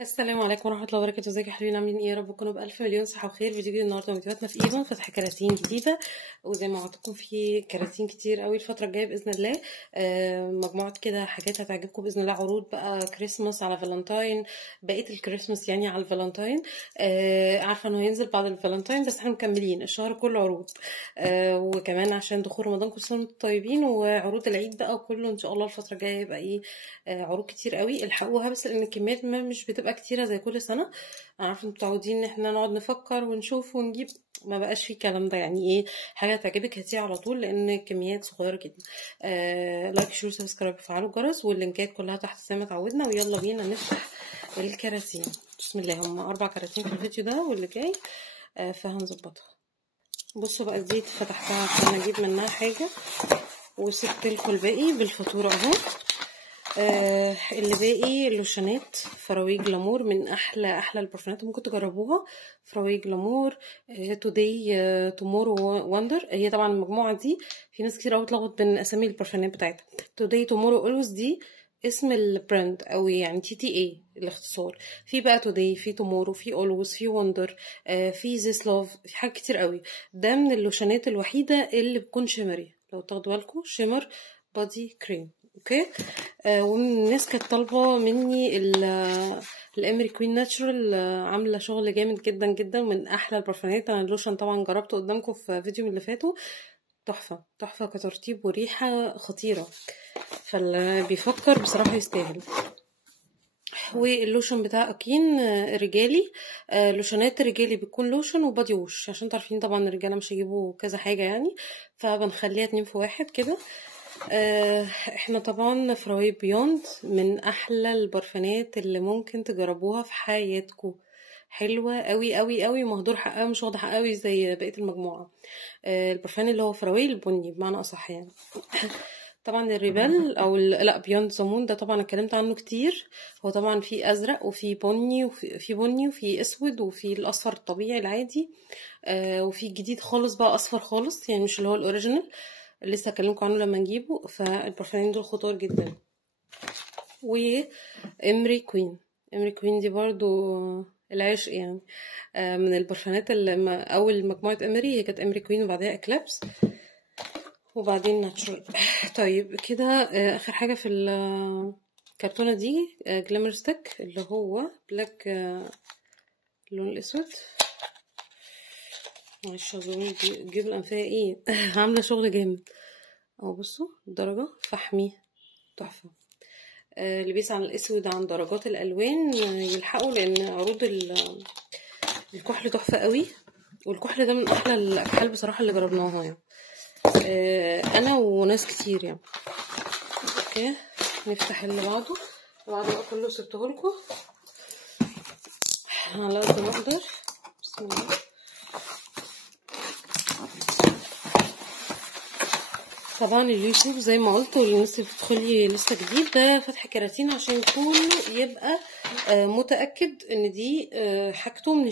السلام عليكم ورحمة الله وبركاته. ازيكم يا حلوين؟ عاملين ايه؟ يا رب تكونوا بألف مليون صحة وخير. فيديو جديد النهارده من فيديوهاتنا في ايفون، فتح كراتين جديدة، وزي ما وعدتكم في كراتين كتير قوي الفترة الجاية بإذن الله. مجموعة كده حاجات هتعجبكم بإذن الله، عروض بقى كريسماس على فالنتاين، بقية الكريسماس يعني على الفالنتاين. عارفة انه هينزل بعد الفالنتاين، بس احنا مكملين الشهر كله عروض. وكمان عشان دخول رمضان كل سنة وانتم طيبين، وعروض العيد بقى وكله ان شاء الله الفترة الجاية هيبقى ايه، عروض كتير قوي. الحقوها بس لان الكميات مش بتبقى كتيره زي كل سنه. انا عارفه انتوا متعودين ان احنا نقعد نفكر ونشوف ونجيب، ما بقاش فيه الكلام ده. يعني ايه، حاجه تعجبك هاتيها على طول لان الكميات صغيره جدا. لايك شير سبسكرايب وفعلوا الجرس، واللينكات كلها تحت زي ما اتعودنا. ويلا بينا نفتح الكراتين. بسم الله، هم 4 كراتين في الفيديو ده واللي جاي، فهنظبطها. بصوا بقى، دي فتحتها عشان اجيب منها حاجه، وسبت لكم الباقي بالفاتوره اهو. اللي باقي لوشانات فراوي جلامور، من احلى البرفانات ممكن تجربوها. فراوي جلامور، توداي، تومورو وندر. هي طبعا المجموعه دي في ناس كتير قوي بتلخبط بين اسامي البرفانات بتاعتها. توداي، تومورو، اولويز دي اسم البراند، او يعني TTA الاختصار. في بقى توداي، في تومورو، في اولويز، في وندر، في زيس لوف، في حاجات كتير قوي. ده من اللوشانات الوحيده اللي بتكون شيمري، لو تاخدوا بالكم، شيمر بادي كريم. اوكي. والناس كانت طالبه مني الامري كوين ناتشورال، عامله شغل جامد جدا جدا، من احلى البرفانات. انا اللوشن طبعا جربته قدامكم في فيديو من اللي فاتوا، تحفه تحفه كترطيب وريحه خطيره، فاللي بيفكر بصراحه يستاهل. واللوشن بتاع اكين رجالي، لوشنات رجالي بتكون لوشن وبادي ووش، عشان تعرفين طبعا الرجاله مش هيجيبوا كذا حاجه يعني، فبنخليها 2 في 1 كده. احنا طبعا فراوي بيوند من احلى البرفانات اللي ممكن تجربوها في حياتكم. حلوه قوي قوي قوي، مهدور حقها، مش واخده حقها قوي زي بقيه المجموعه. البرفان اللي هو فراوي البني بمعنى اصح يعني. طبعا الريبل او لا، بيوند زمون ده طبعا اتكلمت عنه كتير. هو طبعا في ازرق وفي بني وفي اسود وفي الاصفر الطبيعي العادي. وفي جديد خالص بقى اصفر خالص، يعني مش اللي هو الاوريجينال، لسه هكلمكم عنه لما نجيبه. فالبرفانين دول خطار جدا. وامري كوين، امري كوين دي برضو العشق يعني. من البرفانات اللي اول مجموعه امري هي كانت امري كوين، وبعدها اكلابس، وبعدين ناتشورال. طيب كده، اخر حاجه في الكرتونه دي جلامر ستيك، اللي هو بلاك، اللون الاسود. معلش اظن جيب الانفيه ايه عامله شغل جامد اهو. بصوا الدرجه فحمي تحفه. اللي بيسعى على الاسود عن درجات الالوان يلحقوا، لان عروض الكحل تحفه قوي، والكحل ده من احلى الاكحال بصراحه اللي جربناها يعني، انا وناس كتير يعني. اوكي، نفتح اللي بعده. بعد بقى كله سبته لكم على قد ما اقدر. بسم الله. طبعا اليوتيوب زي ما قلت، والناس اللي بتدخلي لسه جديد، ده فتح كراتين عشان يكون يبقى متأكد ان دي حاجته من